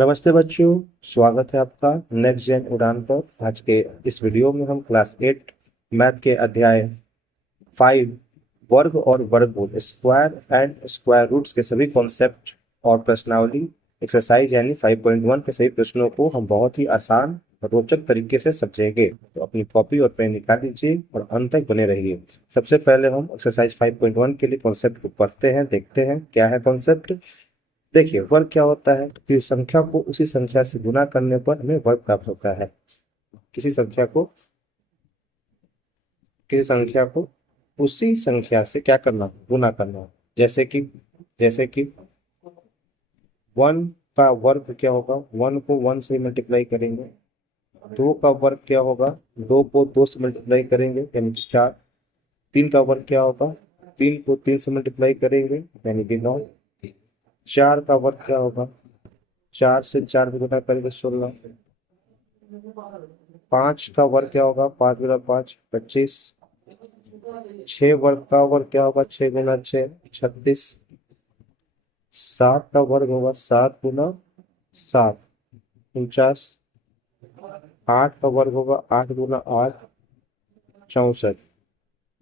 नमस्ते बच्चों। स्वागत है आपका नेक्स्ट जेन उड़ान पर। आज के इस वीडियो में हम क्लास 8 मैथ के अध्याय 5 वर्ग और वर्गमूल स्क्वायर एंड स्क्वायर रूट्स के सभी कॉन्सेप्ट और प्रश्नावली एक्सरसाइज यानी 5.1 के सभी प्रश्नों को हम बहुत ही आसान और रोचक तरीके से समझेंगे। तो अपनी कॉपी और पेन निकाल लीजिए और अंत तक बने रहिए। सबसे पहले हम एक्सरसाइज 5.1 के लिए कॉन्सेप्ट को पढ़ते हैं, देखते हैं क्या है कॉन्सेप्ट। देखिए, वर्ग क्या होता है? तो किसी संख्या को उसी संख्या से गुना करने पर हमें वर्ग प्राप्त होता है। किसी संख्या को किसी संख्या को उसी संख्या से क्या करना, गुना करना। जैसे कि 1 का वर्ग क्या होगा? 1 को 1 से मल्टीप्लाई करेंगे। 2 का वर्ग क्या होगा? 2 को 2 से मल्टीप्लाई करेंगे यानी कि 4। 3 का वर्ग क्या होगा? 3 को 3 से मल्टीप्लाई करेंगे यानी कि 9। 4 का वर्ग क्या होगा? 4 से 4 को गुना करेंगे 16। 5 का वर्ग क्या होगा? 5 गुना 5 25। 6 वर्ग का वर्ग क्या होगा? 6 गुना 6 36। 7 का वर्ग होगा 7 गुना 7 49। 8 का वर्ग होगा 8 गुना 8 64।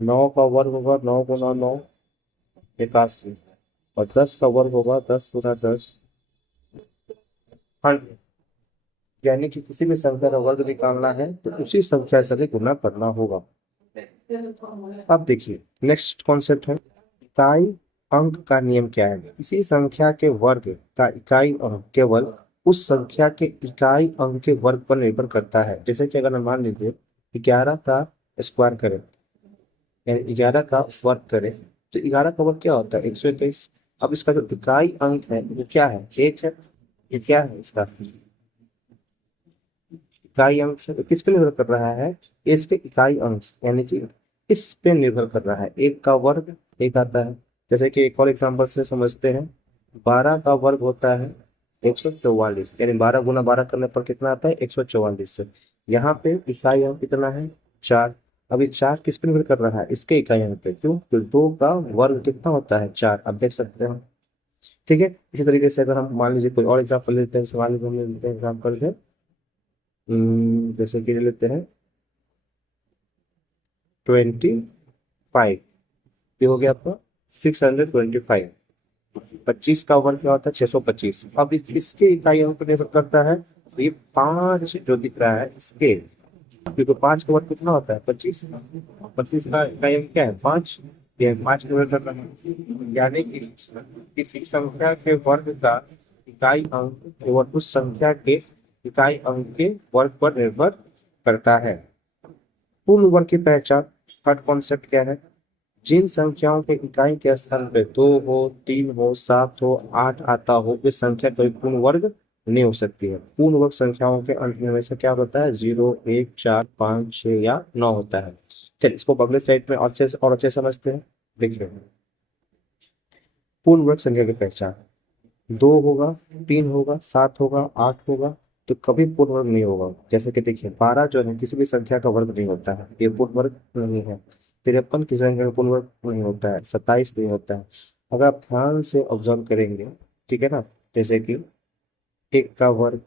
9 का वर्ग होगा 9 गुना 9 81। और 10 का वर्ग होगा 10 गुना 10 100। यानी कि किसी भी संख्या का वर्ग निकालना है तो उसी संख्या से हमें गुना करना होगा। अब देखिए, नेक्स्ट कॉन्सेप्ट है इकाई अंक का नियम। क्या है? किसी संख्या के वर्ग का इकाई अंक केवल उस संख्या के इकाई अंक के वर्ग पर निर्भर करता है। जैसे कि अगर हम मान लीजिए 11 का स्क्वायर करें यानी 11 का वर्ग करें तो 11 का वर्ग क्या होता है? 121। अब इसका जो इकाई अंक है वो क्या है? 1 है। ये क्या है इसका इकाई अंक? है तो किस पे निर्भर कर रहा है? इसके इकाई अंक यानी कि इस पे निर्भर कर रहा है। 1 का वर्ग 1 आता है। जैसे कि एक और एग्जांपल से समझते हैं। 12 का वर्ग होता है 144 यानी 12 गुना 12 करने पर कितना आता है? 144 से। यहाँ पे इकाई अंक कितना है? 4। अभी 4 किस पे निर्भर कर रहा है? इसके इकाई अंक पे। क्यों? तो 2 का वर्ग कितना होता है? 4। अब देख सकते हैं। ठीक है। इसी तरीके से अगर हम मान लीजिए कोई और एग्जाम्पल लेते हैं, सवाल हम लेते हैं एग्जाम्पल है। जैसे कि ले लेते हैं 25। ये हो गया आपका 625। 25 का वर्ग क्या होता है? 625। अब इसके इकाइयों पर निर्भर करता है। तो ये 5 जो दिख रहा है इसके, क्योंकि 5 का वर्ग कितना होता है? 25। 25 का इकाई क्या है? 5। ये 5 निर्भर कर रहा है यानी कि किसी संख्या के वर्ग का इकाई अंक केवल उस संख्या के इकाई अंक के वर्ग पर निर्भर करता है। पूर्ण वर्ग की पहचान, थर्ड कॉन्सेप्ट क्या है? जिन संख्याओं के इकाई के स्थान पे 2 हो, 3 हो, 7 हो, 8 आता हो, वे संख्या कभी पूर्ण वर्ग नहीं हो सकती है। पूर्ण वर्ग संख्याओं के अंत में हमेशा क्या होता है? 0 1 4 5 6 या 9 होता है। चलिए इसको अगले स्लाइड में और अच्छे समझते हैं। देखिए, पूर्ण वर्ग संख्या की पहचान। 2 होगा, 3 होगा, 7 होगा, 8 होगा, तो कभी पूर्ण वर्ग नहीं होगा। जैसे कि देखिए 12 जो है किसी भी संख्या का वर्ग नहीं होता है, ये पूर्ण वर्ग नहीं है। 53 किसी संख्या का पूर्ण वर्ग नहीं होता है। 27 नहीं होता है। अगर आप ध्यान से ऑब्जर्व करेंगे, ठीक है ना, जैसे कि 1 का वर्ग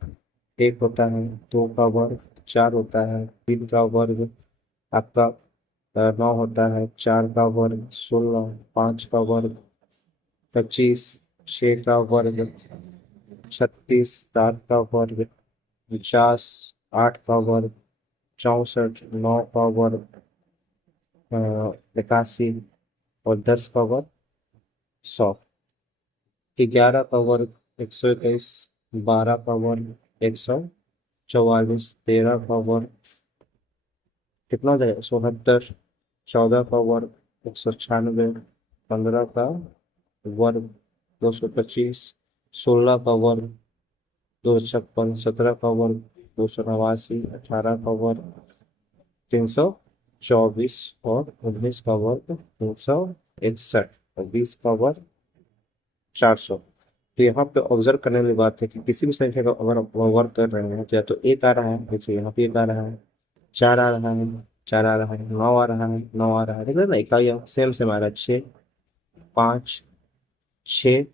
1 होता है, 2 का वर्ग 4 होता है, 3 का वर्ग आपका 9 होता है, 4 का वर्ग 16, 5 का वर्ग 25, 6 का वर्ग 36, 7 का वर्ग 50, 8 का वर्ग 64, 9 का वर्ग 81 और 10 का वर्ग 100। 11 का वर्ग 121, 12 का वर्ग 144, 13 का वर्ग कितना हो जाएगा? 170, 14 का वर्ग 196, 15 का वर्ग 225, 16 का वर्ग 256, 17 का वर्ग 289, 18 का वर्ग 324 और 19 का वर्ग 361 और 20 का वर्ग 400। तो यहाँ पे ऑब्जर्व करने वाली बात है कि किसी भी संख्या का अगर आप वर्ग कर रहे हैं तो या तो 1 आ रहा है, देखिए यहाँ पे 1 आ रहा है, 4 आ रहा है, 4 आ रहा है, 9 आ रहा है, 9 आ रहा है, देख रहे हैं ना इकाई सेम सेम आ रहा है। 6 5 6,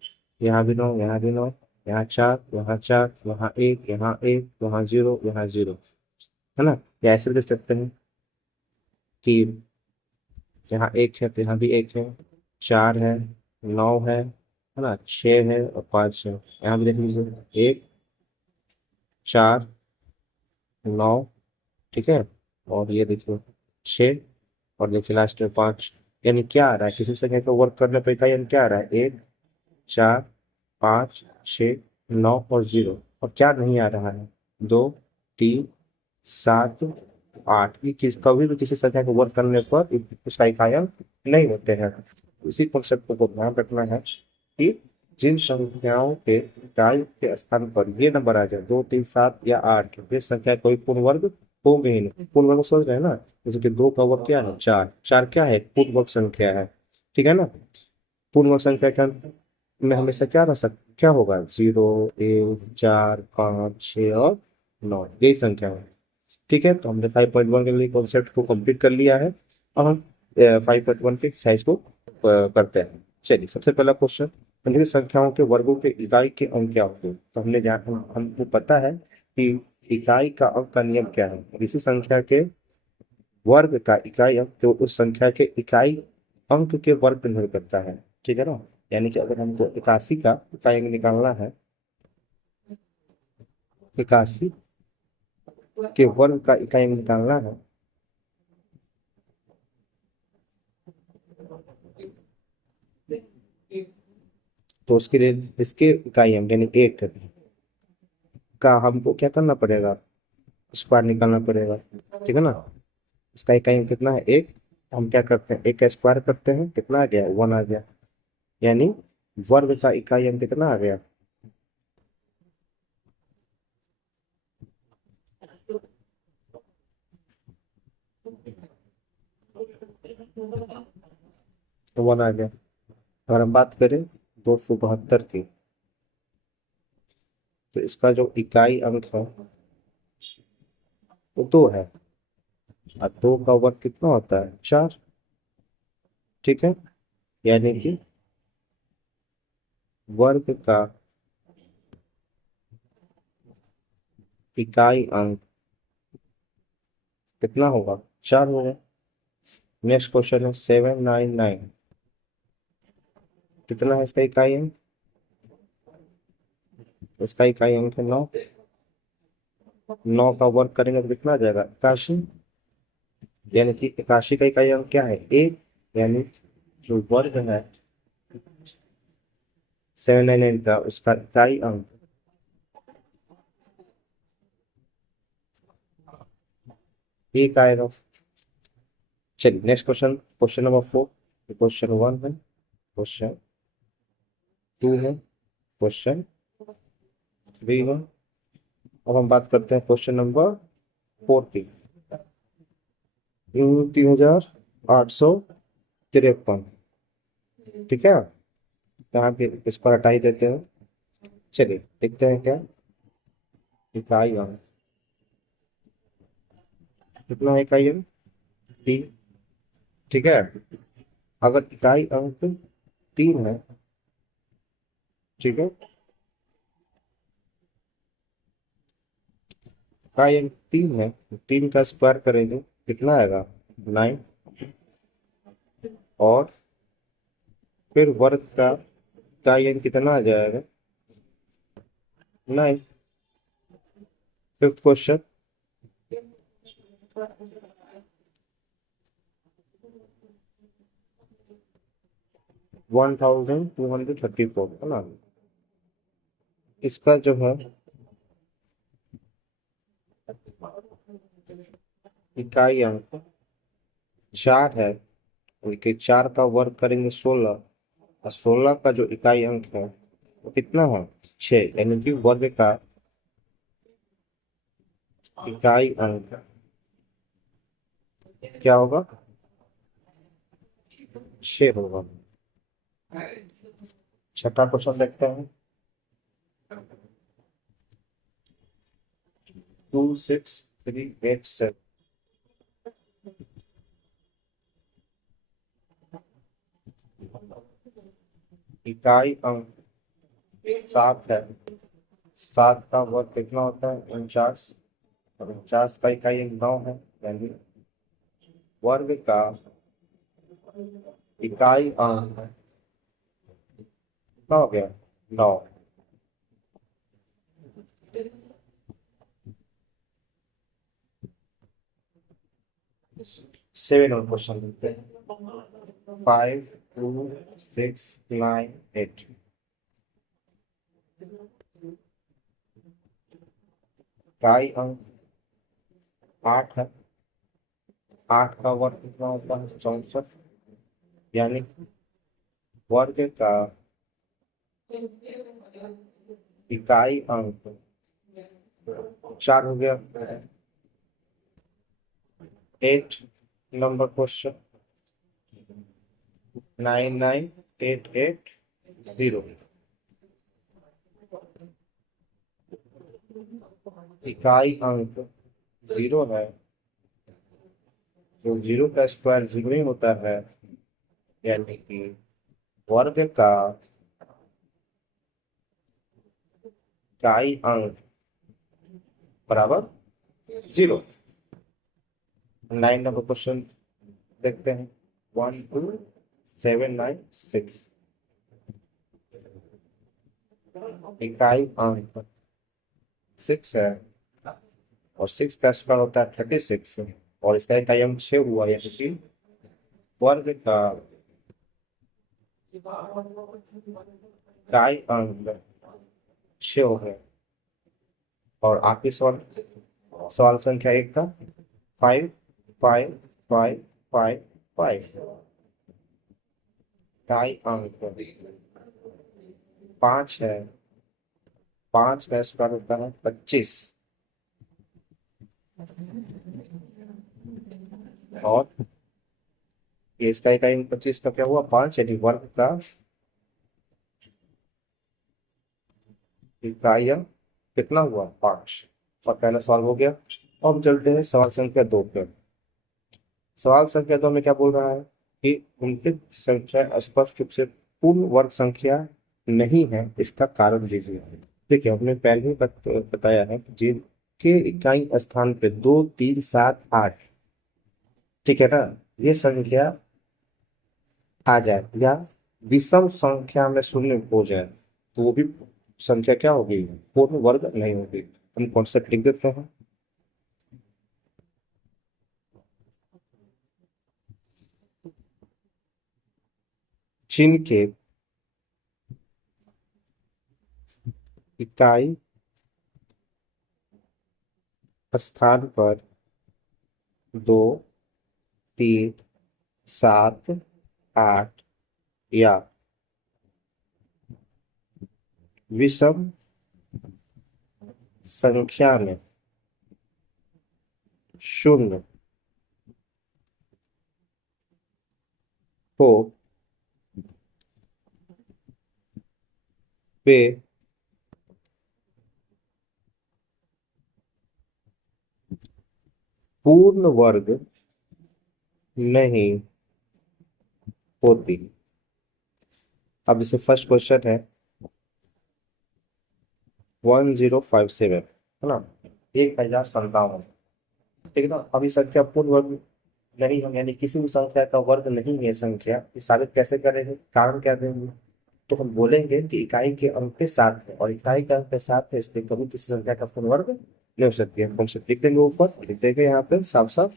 यहाँ भी 9, यहाँ भी 9, यहाँ 4, यहाँ 4, यहाँ 1, यहाँ 1, यहाँ 0, यहाँ 0, है ना। या ऐसे भी देख सकते हैं कि यहाँ 1 है तो यहाँ भी 1 है, 4 है, 9 है ना, 6 है और 5 है। यहाँ भी देख लीजिए 1, 4, 9, ठीक है, और ये देखिए 6, और देखिए लास्ट में 5। यानी क्या आ रहा है, किसी भी संख्या को वर्क करने पर इकाई यानी क्या आ रहा है, 1, 4, 5, 6, 9 और 0। और क्या नहीं आ रहा है, 2, 3, 7, 8। ये कभी भी किसी संख्या को वर्क करने पर उसका इकाई अंक नहीं होते हैं। इसी कॉन्सेप्ट को ध्यान रखना है कि जिन संख्याओं के इकाई के स्थान पर ये नंबर आ जाए 2, 3, 7 या 8, ये संख्या कोई पूर्ण वर्ग होंगे ही नहीं। पूर्ण वर्ग सोच रहे हैं ना, जैसे कि 2 का वर्ग क्या है, 4। 4 क्या है, पूर्ण वर्ग संख्या है, ठीक है ना। पूर्ण वर्ग संख्या का में हमेशा क्या रह सकता, क्या होगा, 0, 1, 4, 5, 6 और 9, यही संख्या है। ठीक है, तो हमने 5.1 के लिए कॉन्सेप्ट को कंप्लीट कर लिया है। अब हम 5.1 के एक्सरसाइज को करते हैं। चलिए, सबसे पहला क्वेश्चन, निम्नलिखित संख्याओं के वर्गों के इकाई के अंक क्या होते हैं। तो हमने हमको पता है कि इकाई का अंक का नियम क्या है, किसी संख्या के वर्ग का इकाई अंक तो उस संख्या के इकाई अंक के वर्ग पर निर्भर करता है, ठीक है ना। यानी कि अगर हमको 81 का इकाई अंक निकालना है, 81 के वर्ग का इकाई अंक निकालना है, तो उसके लिए इसके इकाई अंक यानी 1 का हमको क्या करना पड़ेगा, स्क्वायर निकालना पड़ेगा, ठीक है ना। इसका इकाई अंक कितना है, 1। हम क्या करते हैं, 1 का स्क्वायर करते हैं, कितना आ गया, 1 आ गया। यानी वर्ग का इकाई अंक कितना आ गया, तो 1 आ गया। अगर हम बात करें 272 की, तो इसका जो इकाई अंक है वो 2 है, और 2 का वर्ग कितना होता है, 4, ठीक है। यानी कि वर्ग का इकाई अंक कितना होगा, 4 होगा। नेक्स्ट क्वेश्चन है 799, कितना है इसका इकाई अंक, इसका इकाई अंक है 9। 9 का वर्ग करेंगे तो कितना आ जाएगा, 81। यानी कि 81 का इकाई अंक क्या है, 1। यानी जो वर्ग है 799 का, उसका इकाई अंक 1 आएगा। चलिए next question, question number 4। Question 1 है, क्वेश्चन 2 है, क्वेश्चन 3 है। अब हम बात करते हैं क्वेश्चन नंबर 4 की। 3853, ठीक है। यहाँ पे इस पर हटा ही देते हैं। चलिए देखते हैं क्या इकाई अंक, कितना है इकाई अंक, 3, ठीक है। अगर इकाई अंक 3 है, ठीक है, इकाई अंक 3 है, तो 3 का स्क्वायर करेंगे कितना आएगा, 9। और फिर वर्ग का इकाई अंक कितना आ जाएगा, 9। फिफ्थ क्वेश्चन, 1234, है ना। इसका जो है इकाई अंक 4 है, उनके 4 का वर्ग करेंगे 16, और 16 का जो इकाई अंक है वो कितना है, 6। यानी कि वर्ग का इकाई अंक क्या होगा, 6 होगा। छठा क्वेश्चन देखते हैं, 26387, इकाई अंक 7 है, 7 का वर्ग कितना होता है? 49। और 49 का इकाई 9 है, यानी वर्ग का इकाई अंक कितना हो गया? 9। 7 और क्वेश्चन देखते हैं। 5 2 6 9 8। इकाई अंक 8 है। 8 का वर्ग कितना होता है? 64। यानी वर्ग का इकाई अंक 4 हो गया। 8 नंबर क्वेश्चन। 99880। इकाई अंक 0 है, तो 0 का स्क्वायर 0 ही होता है, यानी कि वर्ग का इकाई अंक बराबर 0। 9 नंबर क्वेश्चन देखते हैं। 12796। इकाई अंक 6 है, और 6 का स्क्वायर होता है 36, और इसका इकाई अंक 6 हुआ, यानी कि वर्ग का इकाई अंक 6 हो गया। और आखिरी सवाल, सवाल संख्या 1 का 555555। इकाई अंक 5 है। 5 का स्क्वायर होता है 25, और ये इसका इकाई अंक 25 का क्या हुआ? 5, यानी वर्ग का इकाई अंक कितना हुआ? 5। और पहला सवाल हो गया। अब चलते हैं सवाल संख्या 2 पे। सवाल संख्या 2 में क्या बोल रहा है कि उनकी संख्या स्पष्ट रूप से पूर्ण वर्ग संख्या नहीं है, इसका कारण दीजिए। देखिए, हमने पहले ही बताया है कि जिनके इकाई स्थान पे 2 3 7 8, ठीक है ना, ये संख्या आ जाए या विषम संख्या में शून्य हो जाए, तो वो भी संख्या क्या होगी? पूर्ण वर्ग नहीं होगी। हम कॉन्सेप्ट लिख देते हैं। जिनके इकाई स्थान पर 2 3 7 8 या विषम संख्या में शून्य हो, वे पूर्ण वर्ग नहीं होती। अब जैसे फर्स्ट क्वेश्चन है 1057, है ना, 1057, ठीक है ना। अभी संख्या पूर्ण वर्ग नहीं है, यानी किसी भी संख्या का वर्ग नहीं है संख्या, ये साबित कैसे करेंगे? कारण क्या देंगे? तो हम बोलेंगे कि इकाई के अंक पे 7 है, और इकाई का अंक पे 7 है, इसलिए कभी किसी संख्या का पूर्ण वर्ग नहीं हो सकती है। हम लिख देंगे, ऊपर लिख देंगे यहाँ पे साफ साफ,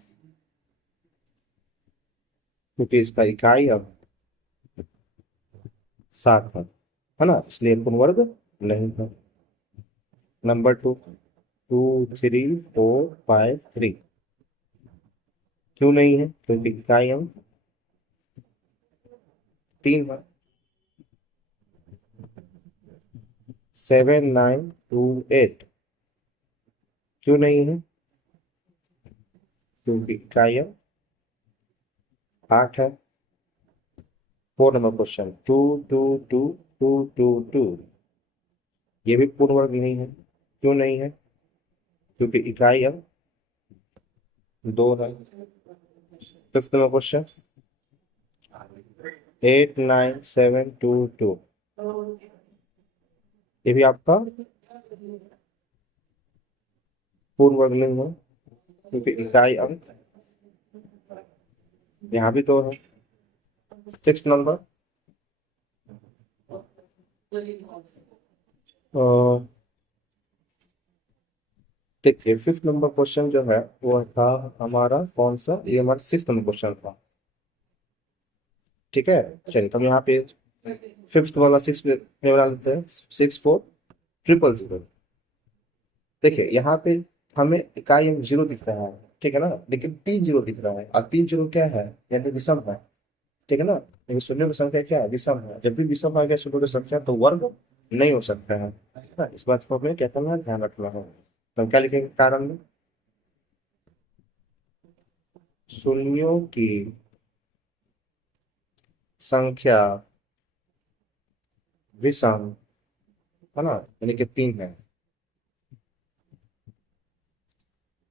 क्योंकि इसका इकाई अंक 7 है ना, इसलिए पूर्ण वर्ग नहीं है। नंबर 2, 2 3 4 5 3 क्यों नहीं है? क्योंकि इकाई अंक 3 है। 7928 क्यों नहीं है? क्योंकि इकाई अंक 8 है। 4 नंबर क्वेश्चन, 2 2 2 2 2 2, ये भी पूर्ण वर्ग नहीं है। क्यों नहीं है? क्योंकि इकाई अंक 2 है। 5th नंबर क्वेश्चन, 89722, ये भी आपका पूर्ण वर्ग नहीं है क्योंकि इकाई अंक यहाँ भी तो है। 6 नंबर, देखिए 5th नंबर क्वेश्चन जो है वो था हमारा कौन सा, ये हमारा 6th नंबर क्वेश्चन था। ठीक है, चलिए तो हम यहाँ पे 5th वाला 6 में बना देते हैं, 64,000। देखिए यहाँ पे हमें इकाई अंक 0 दिख रहा है, ठीक है ना, लेकिन 3 0 दिख रहा है, और 3 0 क्या है, यानी विषम है। ठीक है ना, लेकिन शून्य की संख्या क्या है, विषम है। जब भी विषम आ गया शून्य की संख्या तो वर्ग नहीं हो सकता है ना, इस बात को हमें क्या करना है, ध्यान रखना है। तो हम क्या लिखेंगे कारण में, शून्यों की संख्या विषम, है ना, यानी कि 3 है।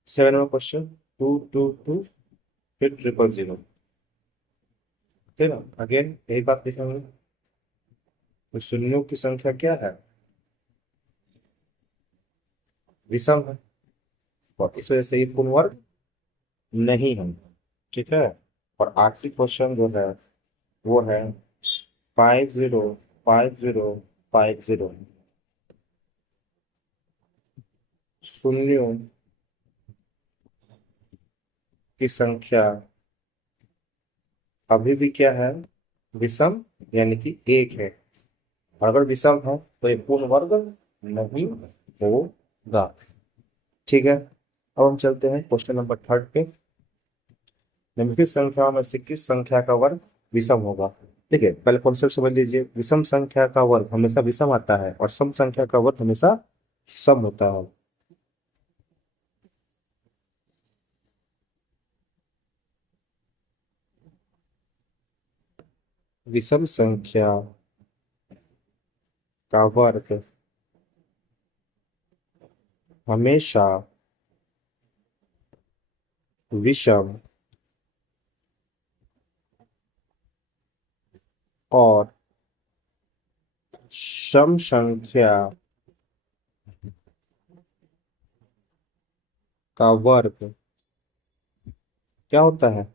7 नंबर क्वेश्चन, 2 2 2 फिर 0 0 0, ठीक है ना, अगेन यही बात लिखेंगे। तो शून्यों की संख्या क्या है, विषम है, और इस वजह से ये पूर्ण वर्ग नहीं है। ठीक है, और आखिरी क्वेश्चन जो है वो है 505050, शून्यों की संख्या अभी भी क्या है, विषम, यानी कि 1 है। और अगर विषम है तो ये पूर्ण वर्ग नहीं होगा। ठीक है, अब हम चलते हैं क्वेश्चन नंबर 3 पे। निम्नलिखित संख्या में से किस संख्या का वर्ग विषम होगा। देखिए पहले कॉन्सेप्ट समझ लीजिए, विषम संख्या का वर्ग हमेशा विषम आता है और सम संख्या का वर्ग हमेशा सम होता है। विषम संख्या का वर्ग हमेशा विषम और सम संख्या का वर्ग क्या होता है,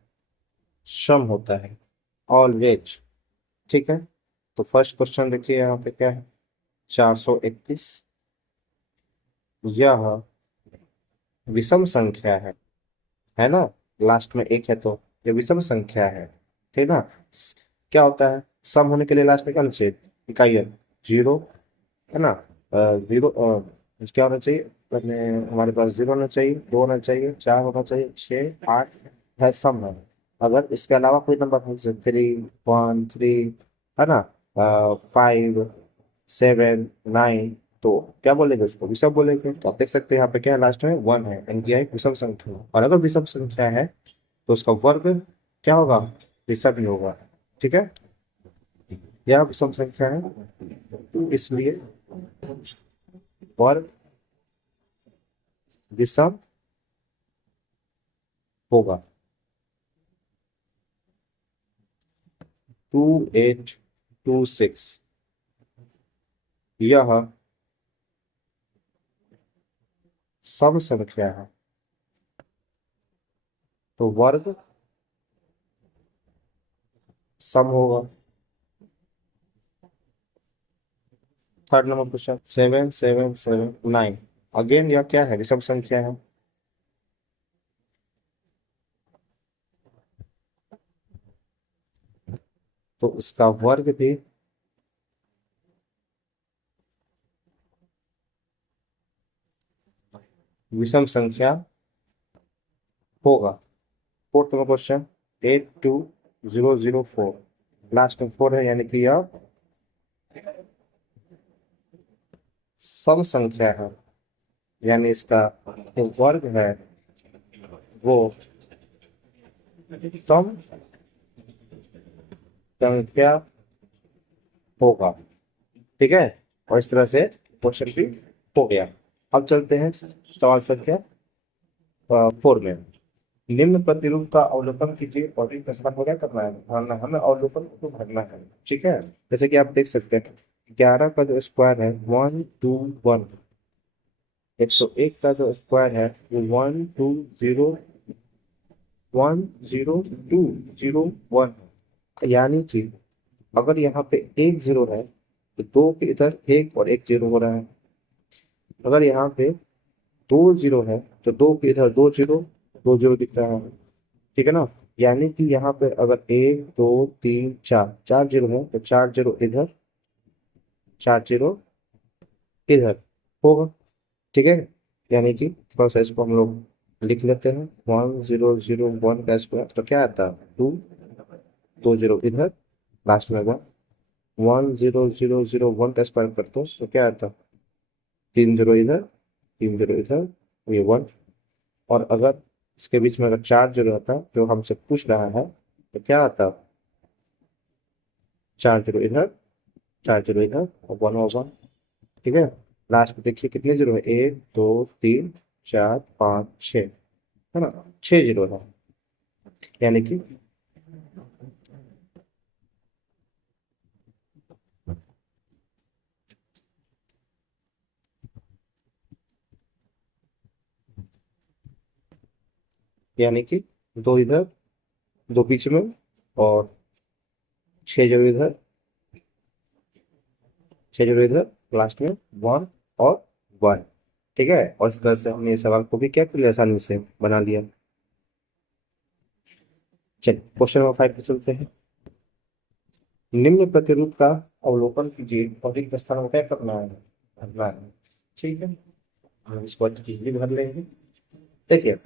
सम होता है, ऑलवेज। ठीक है, तो फर्स्ट क्वेश्चन देखिए यहाँ पे क्या है, 431, यह विषम संख्या है ना, लास्ट में 1 है तो ये विषम संख्या है। ठीक ना, क्या होता है, सम होने के लिए लास्ट में क्या होना चाहिए, इकाई अंक 0, है ना, 0, क्या होना चाहिए अपने, हमारे पास 0 होना चाहिए, 2 होना चाहिए, 4 होना चाहिए, 6 8 है, सम है। अगर इसके अलावा कोई नंबर हो जैसे 3 1 3, है ना, 5 7 9, तो क्या बोलेंगे उसको, विषम बोलेंगे। तो आप देख सकते हैं यहाँ पे क्या है, लास्ट में 1 है, यानी कि यह एक विषम संख्या है। और अगर विषम संख्या है तो उसका वर्ग क्या होगा, विषम ही होगा। ठीक है, यह विषम संख्या है इसलिए वर्ग विषम होगा। 2826, यह सम संख्या है तो वर्ग सम होगा। 3rd नंबर क्वेश्चन, 7779, अगेन यह क्या है, विषम संख्या है। तो इसका वर्ग भी विषम संख्या होगा। 4th नंबर क्वेश्चन, 82004, लास्ट में 4 है, यानी कि यह सम संख्या है, यानी इसका जो वर्ग है वो सम संख्या होगा। ठीक है, और इस तरह से क्वेश्चन भी हो गया। अब चलते हैं सवाल संख्या 4 में। निम्न प्रतिरूप का अवलोकन कीजिए और एक प्रश्न पूरा करना है, भरना हमें अवलोकन को भरना है। ठीक है, जैसे कि आप देख सकते हैं 11 का जो स्क्वायर है 121, 101 का जो स्क्वायर है वो 120 यानी कि अगर यहाँ पे एक जीरो है तो दो के इधर एक और एक जीरो हो रहा है। अगर यहाँ पे दो जीरो है तो दो के इधर दो जीरो दिख रहा है। ठीक है ना। यानी कि यहाँ पे अगर एक दो तीन चार चार जीरो है तो चार जीरो इधर, चार जीरो इधर होगा। ठीक है। यानी कि थोड़ा सा इसको हम लोग लिख लेते हैं, 1001 का स्क्वायर तो क्या आता है, टू, दो जीरो इधर, लास्ट में वन। 10001 का स्क्वायर करते हो तो क्या आता है, तीन जीरो इधर, तीन जीरो इधर, ये वन। और अगर इसके बीच में अगर चार जीरो आता जो हमसे पूछ रहा है तो क्या आता, चार जीरो इधर, चार जीरो इधर और वन और वन। ठीक है। लास्ट में देखिए कितने जीरो है, एक दो तीन चार पाँच छः, है ना, छः जीरो है। यानी कि यानी कि दो इधर, दो बीच में और छः जीरो इधर, छः जीरो इधर, लास्ट में वन और वन। ठीक है। और इस तरह से हमने ये सवाल को भी क्या कर लिया, आसानी से बना लिया। चलिए क्वेश्चन नंबर 5 पे चलते हैं। निम्न प्रतिरूप का अवलोकन कीजिए और रिक्त स्थान को क्या करना है, भरना है। ठीक है। हम इसको अच्छी भी भर लेंगे। देखिए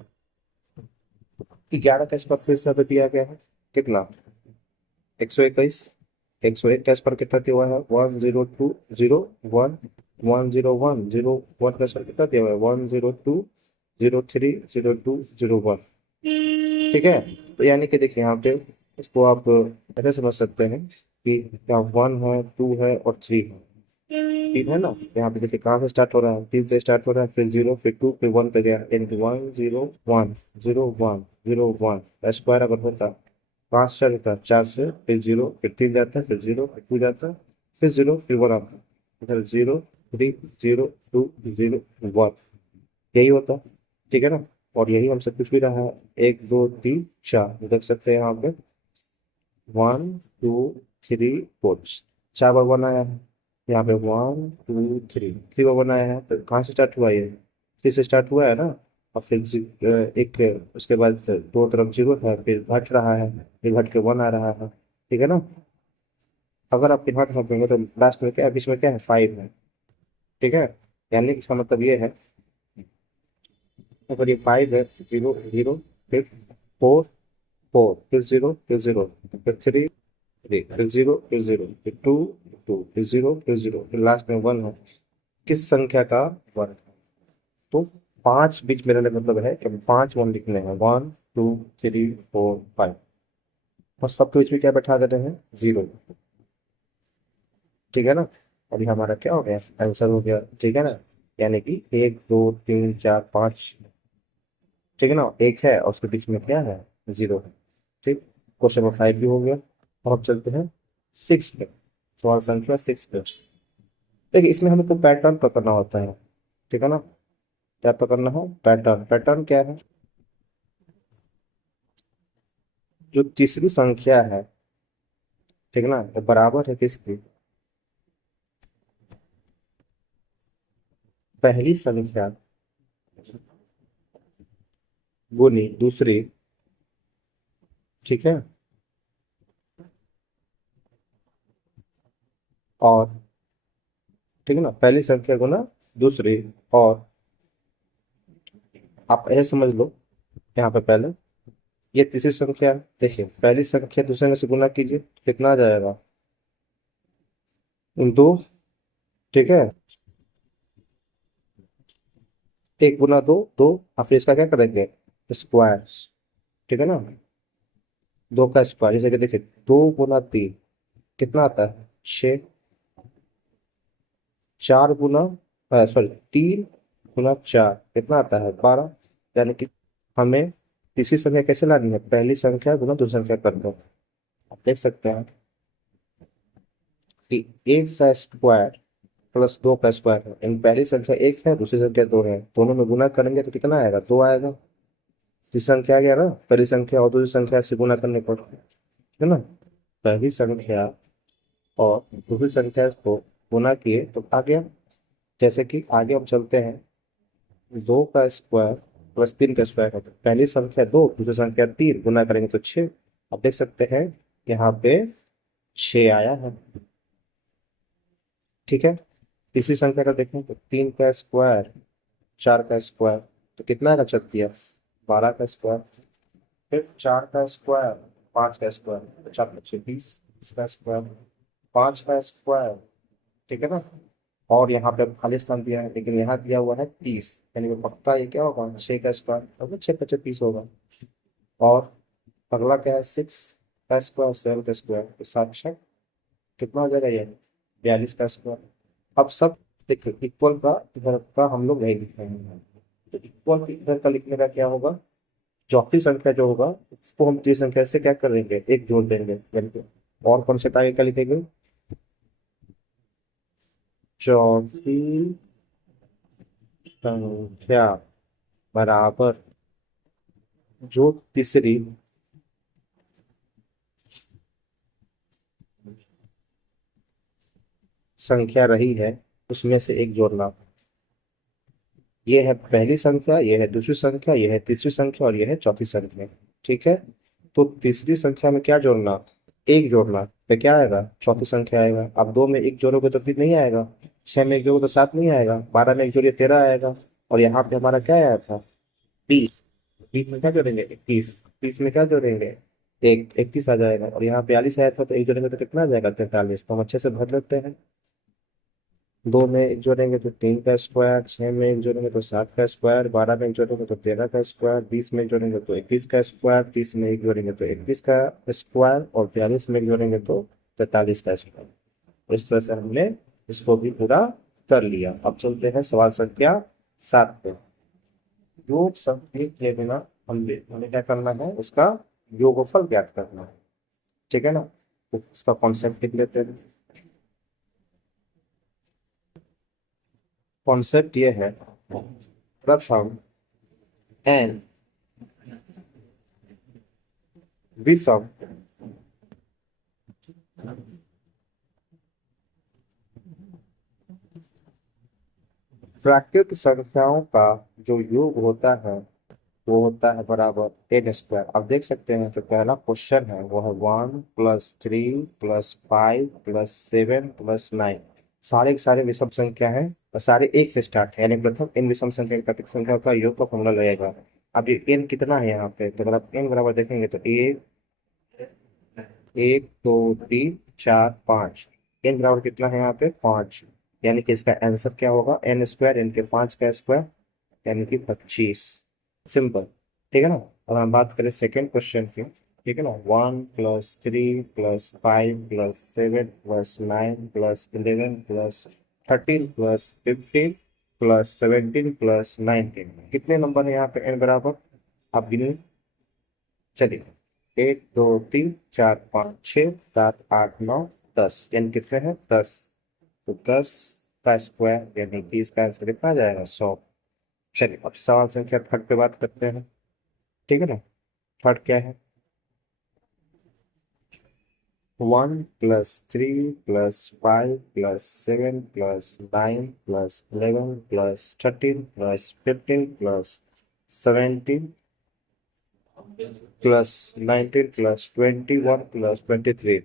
11 का स्क्वायर फिर से हमें दिया गया है, कितना, 121। 101 का स्क्वायर कितना दिया हुआ है, 10201 का स्क्वायर कितना दिया हुआ है, 102030201। ठीक है। तो यानी कि देखिए यहाँ पे इसको आप ऐसे समझ सकते हैं कि यहाँ वन है, टू है और थ्री है। तीन है ना, यहाँ पे देखिए कहाँ से स्टार्ट हो रहा है, तीन से स्टार्ट हो रहा है, फिर जीरो, फिर टू, फिर वन पे गया, यानी कि 101 का स्क्वायर अगर होता, पाँच चार होता है, चार से फिर जीरो, फिर तीन जाता है, फिर जीरो, फिर टू जाता है, फिर जीरो, फिर वन आता है, इधर zero, three, zero, two, zero, one, यही होता है। ठीक है ना। और यही हमसे पूछ भी रहा है, एक दो तीन चार, देख सकते हैं यहाँ पे 1 2 3 4, चार बार वन आया है। यहाँ पे 1 2 3 बार वन आया है, तो कहाँ से स्टार्ट हुआ ये, थ्री से स्टार्ट हुआ है ना। और फिर एक उसके बाद दो तरफ जीरो है, फिर घट रहा है, फिर घट के वन आ रहा है। ठीक है ना। अगर आप यहाँ समझेंगे तो लास्ट में क्या है, बीच में क्या है, फाइव है। ठीक है। यानी कि इसका मतलब ये है, अगर ये फाइव है, जीरो जीरो, फिर फोर, फोर, फिर जीरो, फिर जीरो, फिर थ्री, थ्री, फिर जीरो, फिर जीरो, फिर टू, टू, फिर जीरो, फिर जीरो, फिर लास्ट में वन है। किस संख्या का वन है, तो पांच बीच में रहने का मतलब है कि पांच वन लिखने हैं, 1 2 3 4 5, और सबके बीच में क्या बैठा देते हैं, जीरो। ठीक है ना। अभी हमारा क्या हो गया, आंसर हो गया। ठीक है ना। यानी कि एक दो तीन चार पाँच, ठीक है ना, एक है और उसके बीच में क्या है, जीरो है। ठीक। क्वेश्चन नंबर 5 भी हो गया। और अब चलते हैं 6 पे, सवाल संख्या 6 पे। देखिए इसमें हमें तो पैटर्न पकड़ना होता है। ठीक है ना। क्या पकड़ना है, पैटर्न। पैटर्न क्या है, जो तीसरी संख्या है, ठीक है ना, वो बराबर है किसकी, पहली संख्या गुनी दूसरी। ठीक है। और ठीक है ना, पहली संख्या गुना दूसरी। और आप ऐसे समझ लो, यहाँ पे पहले ये तीसरी संख्या है, देखिए पहली संख्या दूसरे में से गुना कीजिए, कितना आ जाएगा, दो। ठीक है। एक गुना दो, दो, और फिर इसका क्या करेंगे, स्क्वायर। ठीक है ना। दो का स्क्वायर, जैसे कि देखिए दो गुना तीन कितना आता है, छः। चार गुना, सॉरी, तीन गुना चार कितना आता है, 12। यानी कि हमें तीसरी संख्या कैसे लानी है, पहली संख्या गुना दूसरी संख्या कर दो। आप देख सकते हैं कि एक का स्क्वायर प्लस 2 का स्क्वायर है। इन पहली संख्या 1 है, दूसरी संख्या 2 है, दोनों में गुना करेंगे तो कितना आएगा? 2 आएगा। तीसरी संख्या आ गया ना, पहली संख्या और दूसरी संख्या से गुना करने पर, है ना। पहली संख्या और दूसरी संख्या को गुना किए तो आ गया। जैसे कि आगे हम चलते हैं, 2 का स्क्वायर प्लस 3 का स्क्वायर है, तो पहली संख्या 2, दूसरी संख्या 3, गुना करेंगे तो 6। अब देख सकते हैं यहाँ पे 6 आया है। ठीक है। तीसरी संख्या का देखें तो 3 का स्क्वायर, 4 का स्क्वायर, तो कितना आएगा? 36। 12 का स्क्वायर, फिर 4 का स्क्वायर, 5 का स्क्वायर, तो 4 पच्चीस 20, इसका स्क्वायर, 5 का स्क्वायर। ठीक है ना। और यहाँ पे खाली स्थान दिया है, लेकिन यहाँ दिया हुआ है 30, यानी कि पक्का ये क्या होगा? 6 का स्क्वायर होगा, 6 पच्चीस 30 होगा। और अगला क्या है? 6 का स्क्वायर, 7 का स्क्वायर, तो 7 छः कितना हो जाएगा? ये 42 का स्क्वायर। अब सब देखो इक्वल का इधर का हम लोग नहीं लिख रहे हैं, तो इक्वल इधर का लिखने का क्या होगा? चौथी संख्या जो होगा उसको हम तीसरी संख्या से क्या कर देंगे? एक जोड़ देंगे, यानी कि और कौन से आगे क्या लिखेंगे? चौथी संख्या बराबर जो तीसरी संख्या रही है उसमें से एक जोड़ना। ये है पहली संख्या, ये है दूसरी संख्या, ये है तीसरी संख्या और ये है चौथी संख्या। ठीक है। तो तीसरी संख्या में क्या जोड़ना? एक जोड़ना, पे क्या आएगा? चौथी संख्या आएगा। अब 2 में एक जोड़ोगे तो 3 नहीं आएगा, 6 में एक जोड़ोगे तो 7 नहीं आएगा, 12 में एक जोड़िए 13 आएगा। और यहाँ पे हमारा क्या आया था? 20। 20 में क्या जोड़ेंगे? 21। 30 में क्या जोड़ेंगे? एक 31 आ जाएगा। और यहाँ 42 आया था, तो एक जोड़ेंगे तो कितना आ जाएगा? 43। तो हम अच्छे से भर लेते हैं। 2 में एक जोड़ेंगे तो 3 का स्क्वायर, 6 में एक जोड़ेंगे तो 7 का स्क्वायर, 12 में एक जोड़ेंगे तो 13 का स्क्वायर, 20 में एक जोड़ेंगे तो 21 का स्क्वायर, 30 में एक जोड़ेंगे तो 31 का स्क्वायर और 42 में एक जोड़ेंगे तो 43 का स्क्वायर। इस तरह से हमने इसको भी पूरा कर लिया। अब चलते हैं सवाल संख्या 7 पे। योग संख्या के बिना हमें क्या करना है? उसका योगफल ज्ञात करना है। ठीक है ना। तो इसका कॉन्सेप्ट लिख लेते हैं। कॉन्सेप्ट ये है, प्रथम एन विषम प्राकृत संख्याओं का जो योग होता है वो होता है बराबर एन स्क्वायर। अब देख सकते हैं तो पहला क्वेश्चन है वो है 1 + 3 + 5 + 7 + 9। सारे के सारे विषम संख्या है और सारे एक से स्टार्ट है, यानी प्रथम इन विषम संख्या की प्राकृतिक संख्या का योग का फॉर्मूला लगेगा। अब ये एन कितना है यहाँ पे? तो अगर आप एन बराबर देखेंगे तो एक, 1 2 3 4 5। एन बराबर कितना है यहाँ पे? 5। यानी कि इसका आंसर क्या होगा? एन स्क्वायर, एन के 5 का स्क्वायर, यानी कि 25। सिंपल। ठीक है ना। अगर हम बात करें सेकेंड क्वेश्चन की, ठीक है ना, 1 + 3 + 5 + 7 + 9 + 11 + 13 + 17 + 19। कितने नंबर है यहाँ पे एन बराबर? आप गिनिए। चलिए, 1 2 3 4 5 6 7 8 9 10, यानी कितने हैं? 10। तो 10 का स्क्वायर, यानी कि इसका आंसर कितना आ जाएगा? 100। चलिए अब सवाल संख्या थर्ड पे बात करते हैं। ठीक है ना। थर्ड क्या है? 1 + 3 + 5 + 7 + 9 + 11 + 13 + 17 + 21 + 23।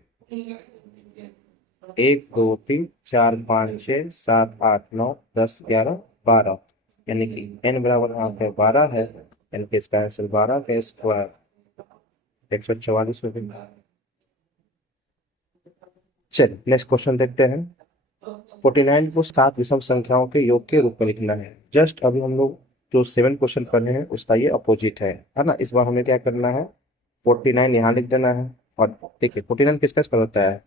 1 2 3 4 5 6 7 8 9 10 11 12, यानी कि एन बराबर यहाँ पे 12 है, यानी कि इसका आंसर 12 का स्क्वायर 144 हो गया। चलिए नेक्स्ट क्वेश्चन देखते हैं। 49 को 7 विषम संख्याओं के योग के रूप में लिखना है। जस्ट अभी हम लोग जो 7 क्वेश्चन कर रहे हैं उसका ये अपोजिट है ना। इस बार हमें क्या करना है? 49 यहाँ लिख देना है। और देखिए 49 किसका स्क्वायर होता है?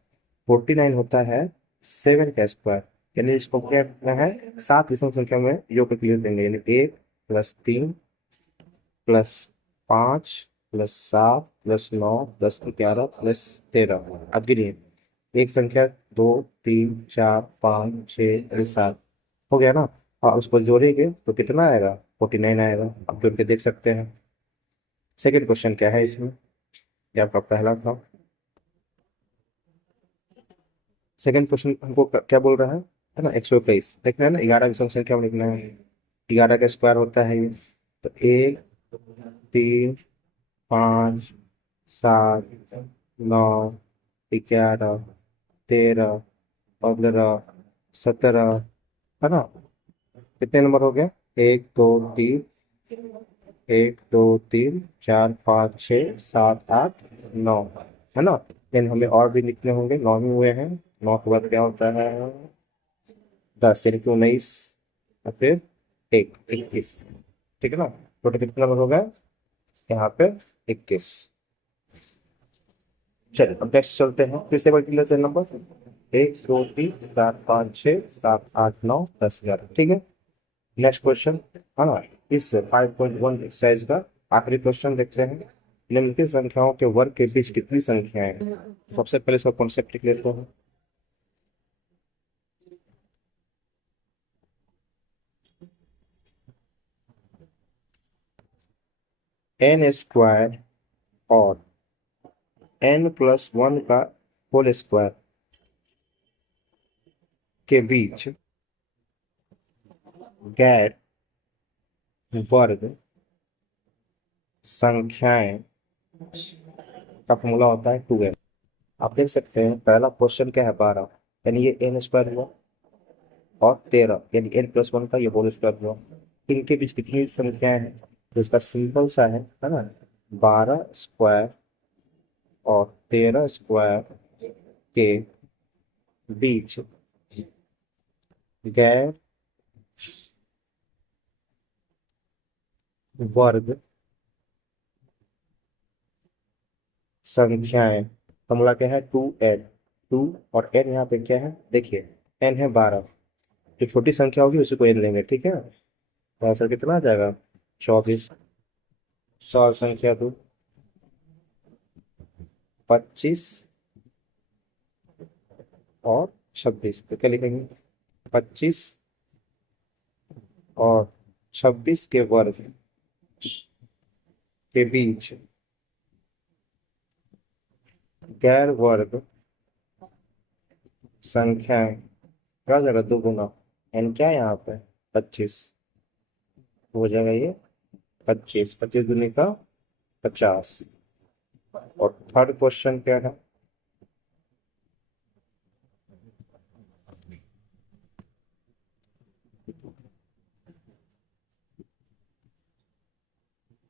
49 होता है 7 का स्क्वायर। यानी इसको क्या करना है? 7 विषम संख्या में योग करके लिख देंगे, यानी 1 + 3 + 5 + 7 + 9 + 11 + 13। अब गिनिए एक संख्या 2 3 4 5 6 7 हो गया ना। और उसको जोड़ेंगे तो कितना आएगा, 49 आएगा। आप जोड़ के देख सकते हैं। सेकेंड क्वेश्चन क्या है इसमें, ये आपका पहला था। सेकेंड क्वेश्चन हमको क्या बोल रहा है ना, 121 देखना है ना, 11 विषम संख्या में लिखना है। 11 का स्क्वायर होता है ये, तो 1 3 5 7 9 11 13 15 17 है ना। कितने नंबर हो गया, 1 2 3 1 2 3 4 5 6 7 8 9 है ना। लेकिन हमें और भी लिखने होंगे, 9 ही हुए हैं। 9 के बाद क्या होता है, 10 यानी कि 19, और फिर 21, ठीक है ना। टोटल कितना नंबर हो गया यहाँ पे, 21। चलिए अब नेक्स्ट चलते हैं, फिर से मल्टीप्लाई से नंबर 1 2 3 4 5 6 7 8 9 10 11, ठीक है। नेक्स्ट क्वेश्चन है ना, इस 5.1 एक्सरसाइज का आखिरी क्वेश्चन देखते हैं। निम्नलिखित संख्याओं के वर्ग के बीच कितनी संख्याएं हैं। सबसे पहले इसका कॉन्सेप्ट लिख लेते हैं। एन स्क्वायर और n+1 का होल स्क्वायर के बीच गैर वर्ग संख्याएं का फॉर्मूला होता है 2n। आप देख सकते हैं पहला क्वेश्चन क्या है, 12, यानी ये n स्क्वायर हुआ, और 13 यानी n+1 का ये होल स्क्वायर हुआ। इनके बीच कितनी संख्याएं हैं, तो इसका सिंपल सा है ना, 12 स्क्वायर और 13 स्क्वायर के बीच गैर वर्ग संख्याएं, फॉर्मूला क्या है, 2n। 2 और n यहाँ पे क्या है, देखिए n है 12, जो छोटी संख्या होगी उसी को n लेंगे, ठीक है। तो आंसर कितना आ जाएगा, 24। सौ संख्या 2 25 और 26, तो क्या लिखेंगे, 25 और 26 के वर्ग के बीच गैर वर्ग संख्याएं, क्या हो जाएगा, 2 गुना n क्या है यहाँ पे, 25 हो जाएगा ये 25, 25 दूनी का 50। और थर्ड क्वेश्चन क्या है,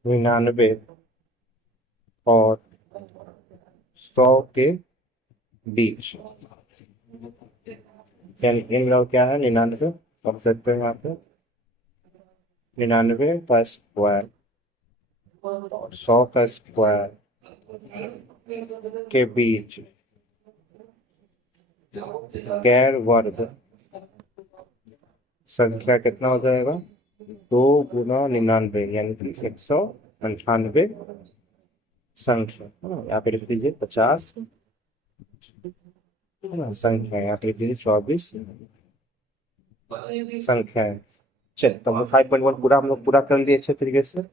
निन्यानवे और 100 के बीच, यानी इन लोग क्या है, 99 कर सकते हैं यहाँ पे, 99 का स्क्वायर और 100 का स्क्वायर के बीच गैर वर्ग संख्या कितना हो जाएगा, 2 गुना 99 यानी कि 198 संख्या है ना। यहाँ पे लिख दीजिए 50 है ना संख्या, यहाँ पे लिख दीजिए 24 संख्याएं। चलिए तो हम 5.1 पूरा हम लोग पूरा कर लिए अच्छे तरीके से, है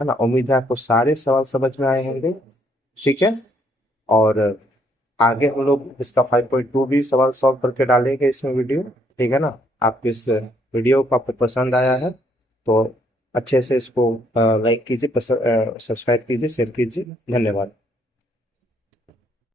ना। उम्मीद है आपको सारे सवाल समझ में आए होंगे, ठीक है। और आगे हम लोग इसका 5.2 भी सवाल सॉल्व करके डालेंगे इसमें वीडियो, ठीक है ना। आपको इस वीडियो को आपको पसंद आया है तो अच्छे से इसको लाइक कीजिए, सब्सक्राइब कीजिए, शेयर कीजिए। धन्यवाद।